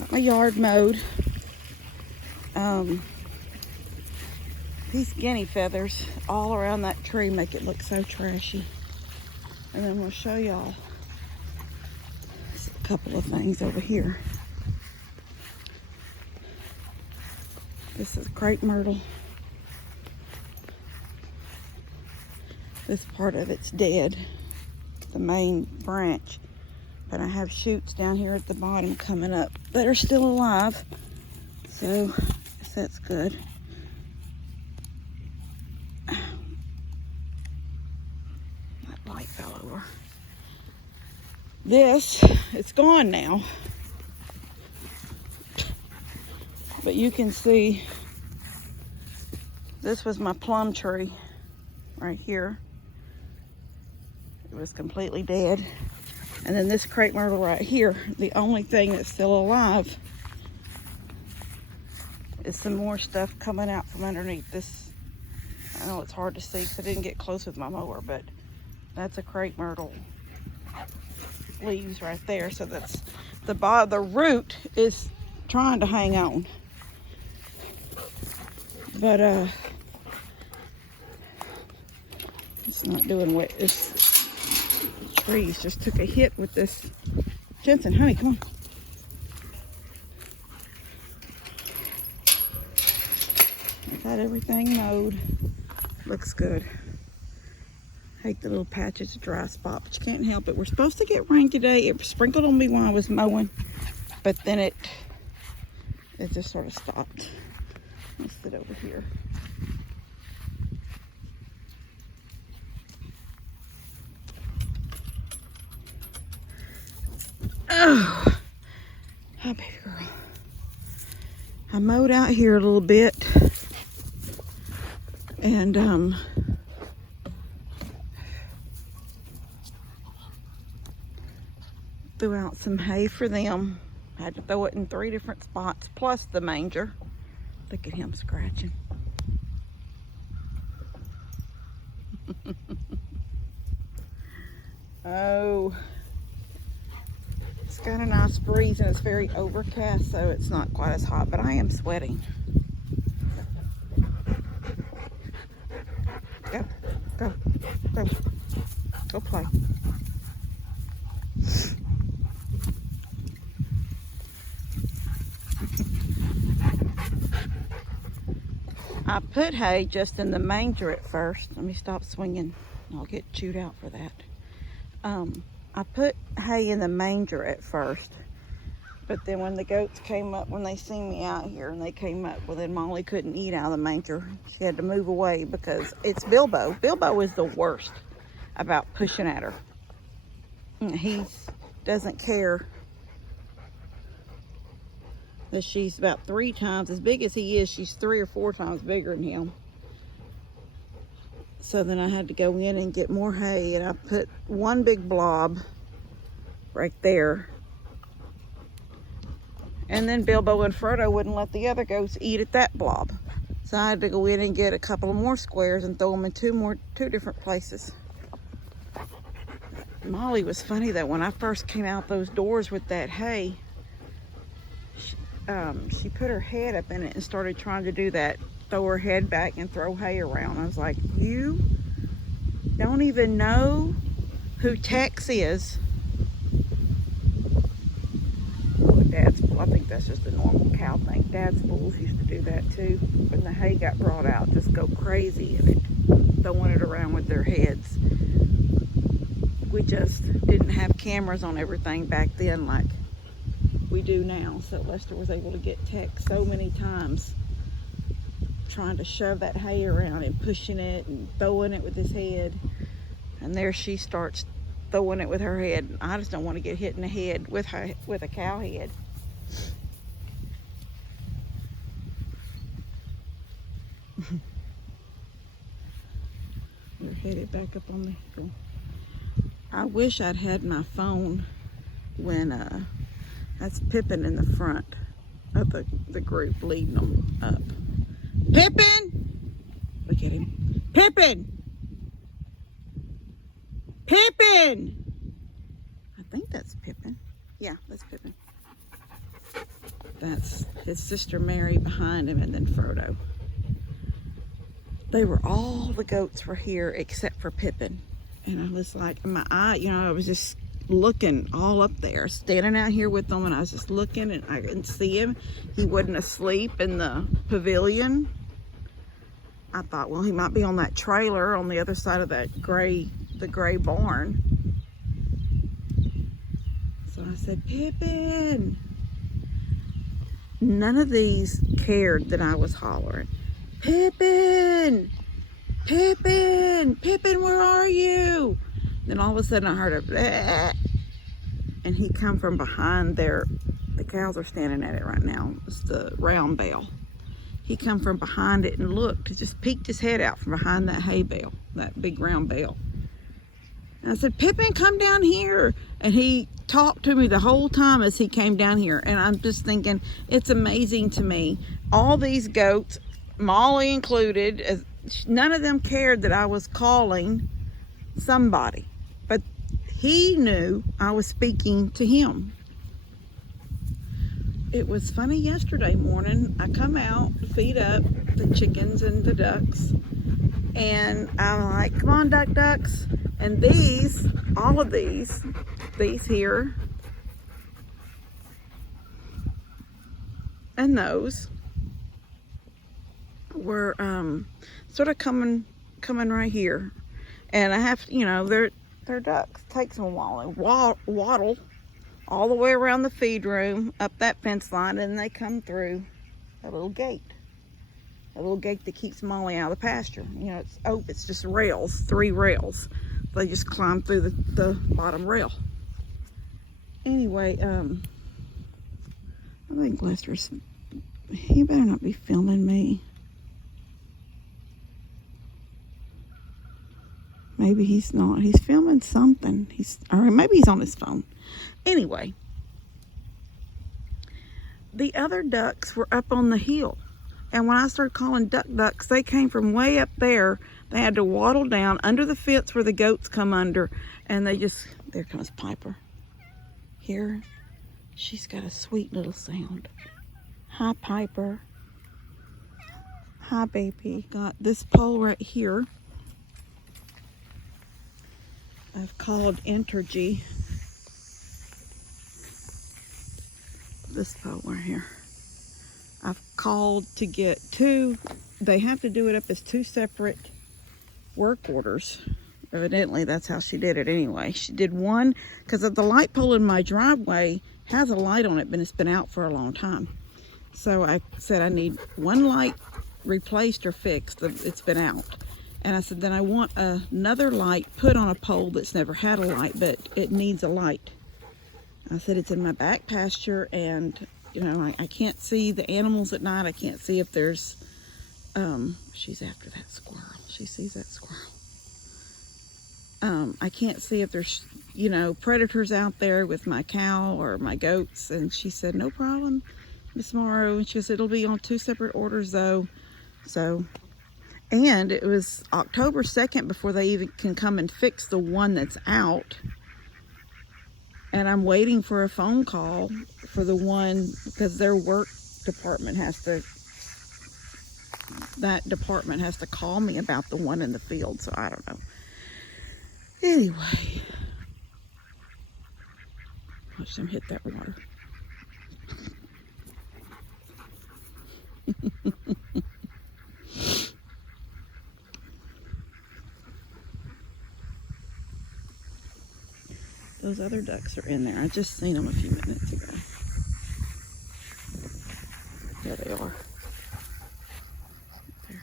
Got my yard mowed. These guinea feathers all around that tree make it look so trashy. And then we'll show y'all a couple of things over here. This is crepe myrtle. This part of it's dead, the main branch. But I have shoots down here at the bottom coming up that are still alive. So, I guess that's good. That light fell over. This, it's gone now. But you can see, this was my plum tree right here. It was completely dead. And then this crepe myrtle right here, the only thing that's still alive is some more stuff coming out from underneath this. I know it's hard to see because I didn't get close with my mower, but that's a crepe myrtle leaves right there. So that's the root is trying to hang on. But it's not doing what this trees just took a hit with this. Jensen, honey, come on. I got everything mowed. Looks good. Hate the little patches of dry spot, but you can't help it. We're supposed to get rain today. It sprinkled on me while I was mowing, but then it just sort of stopped. Let's sit over here. Oh, hi, baby girl. I mowed out here a little bit, and threw out some hay for them. Had to throw it in 3 different spots, plus the manger. Look at him scratching. Oh. It's got a nice breeze and it's very overcast, so it's not quite as hot, but I am sweating. Go, go, go. Go play. I put hay just in the manger at first. Let me stop swinging. I'll get chewed out for that. I put hay in the manger at first, but then when the goats came up, when they seen me out here and they came up, well then Molly couldn't eat out of the manger. She had to move away because it's Bilbo. Bilbo is the worst about pushing at her. He doesn't care that she's about 3 times as big as he is. She's 3 or 4 times bigger than him. So then I had to go in and get more hay, and I put one big blob right there. And then Bilbo and Frodo wouldn't let the other goats eat at that blob. So I had to go in and get a couple of more squares and throw them in 2 different places. Molly was funny though. When I first came out those doors with that hay, she put her head up in it and started trying to do that. Throw her head back and throw hay around. I was like, you don't even know who Tex is. Dad's, I think that's just a normal cow thing. Dad's bulls used to do that too. When the hay got brought out, just go crazy in it, throwing it around with their heads. We just didn't have cameras on everything back then like we do now. So Lester was able to get Tex so many times trying to shove that hay around and pushing it and throwing it with his head. And there she starts throwing it with her head. I just don't want to get hit in the head with a cow head. We're headed back up on the hill. I wish I'd had my phone when that's Pippin in the front of the group leading them up. Pippin! Look at him. Pippin! Pippin! I think that's Pippin. Yeah, that's Pippin. That's his sister Mary behind him, and then Frodo. All the goats were here except for Pippin. And I was like, my eye, I was just looking all up there, standing out here with them, and I was just looking, and I couldn't see him. He wasn't asleep in the pavilion. I thought, well, he might be on that trailer on the other side of the gray barn. So I said, Pippin. None of these cared that I was hollering, Pippin, Pippin, Pippin, where are you? Then all of a sudden I heard a bleh, and he come from behind there. The cows are standing at it right now. It's the round bale. He come from behind it and looked. He just peeked his head out from behind that hay bale, that big round bale. And I said, Pippin, come down here. And he talked to me the whole time as he came down here. And I'm just thinking, it's amazing to me. All these goats, Molly included, none of them cared that I was calling somebody. But he knew I was speaking to him. It was funny yesterday morning. I come out to feed up the chickens and the ducks. And I'm like, come on, ducks. And all of these here, and those were sort of coming right here. And I have to, they're ducks. Takes them a while. They waddle all the way around the feed room, up that fence line, and they come through a little gate. A little gate that keeps Molly out of the pasture. It's just rails, 3 rails. They just climb through the bottom rail. Anyway, I think Lester's, he better not be filming me. Maybe he's not. He's filming something. Or maybe he's on his phone. Anyway, the other ducks were up on the hill. And when I started calling ducks, they came from way up there. They had to waddle down under the fence where the goats come under. And there comes Piper. Here, she's got a sweet little sound. Hi, Piper. Hi, baby. Got this pole right here. I've called Entergy. This pole right here. I've called to get 2. They have to do it up as 2 separate work orders. Evidently, that's how she did it anyway. She did one, because the light pole in my driveway has a light on it, but it's been out for a long time. So I said I need 1 light replaced or fixed. It's been out. And I said, then I want another light put on a pole that's never had a light, but it needs a light. I said, it's in my back pasture, and I can't see the animals at night. I can't see if there's, she's after that squirrel. She sees that squirrel. I can't see if there's, predators out there with my cow or my goats. And she said, no problem, Miss Morrow. And she said, it'll be on 2 separate orders though. So, and it was October 2nd before they even can come and fix the one that's out. And I'm waiting for a phone call for the one, because their work department that department has to call me about the one in the field. So I don't know. Anyway, watch them hit that water. Those other ducks are in there. I just seen them a few minutes ago. There they are. There.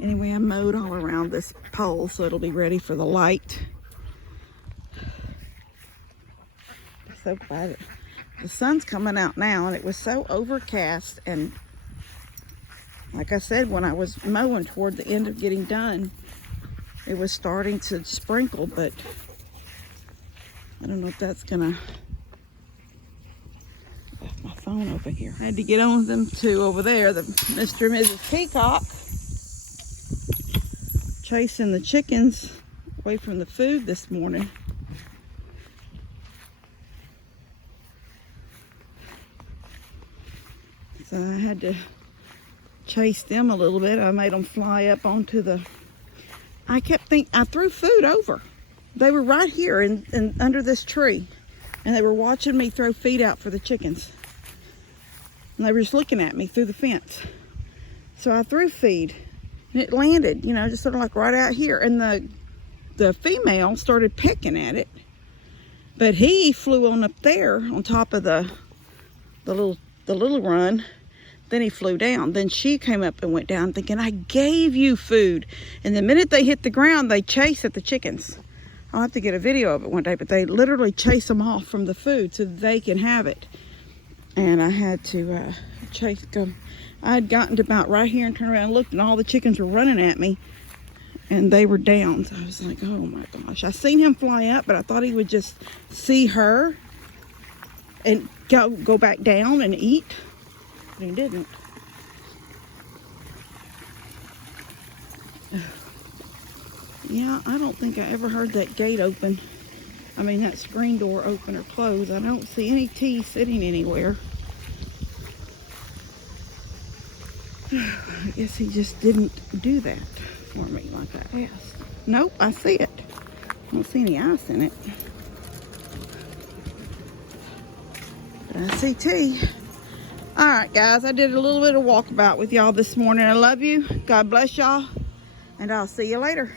Anyway, I mowed all around this pole so it'll be ready for the light. I'm so glad the sun's coming out now, and it was so overcast, and like I said, when I was mowing toward the end of getting done, it was starting to sprinkle, but I don't know if that's gonna, I left my phone over here. I had to get on with them 2 over there, the Mr. and Mrs. Peacock, chasing the chickens away from the food this morning. So I had to chase them a little bit. I made them fly up onto the... I kept thinking, I threw food over. They were right here in under this tree. And they were watching me throw feed out for the chickens. And they were just looking at me through the fence. So I threw feed. And it landed, you know, just sort of like right out here. And the female started pecking at it. But he flew on up there on top of the little run. Then he flew down. Then she came up and went down thinking, I gave you food. And the minute they hit the ground, they chase at the chickens. I'll have to get a video of it one day, but they literally chase them off from the food so they can have it. And I had to chase them. I had gotten to about right here and turned around and looked, and all the chickens were running at me. And they were down. So I was like, oh my gosh. I seen him fly up, but I thought he would just see her and go back down and eat. But he didn't. Yeah, I don't think I ever heard that gate open. I mean, that screen door open or close. I don't see any tea sitting anywhere. I guess he just didn't do that for me like I asked. Nope, I see it. I don't see any ice in it. But I see tea. All right, guys, I did a little bit of walkabout with y'all this morning. I love you. God bless y'all. And I'll see you later.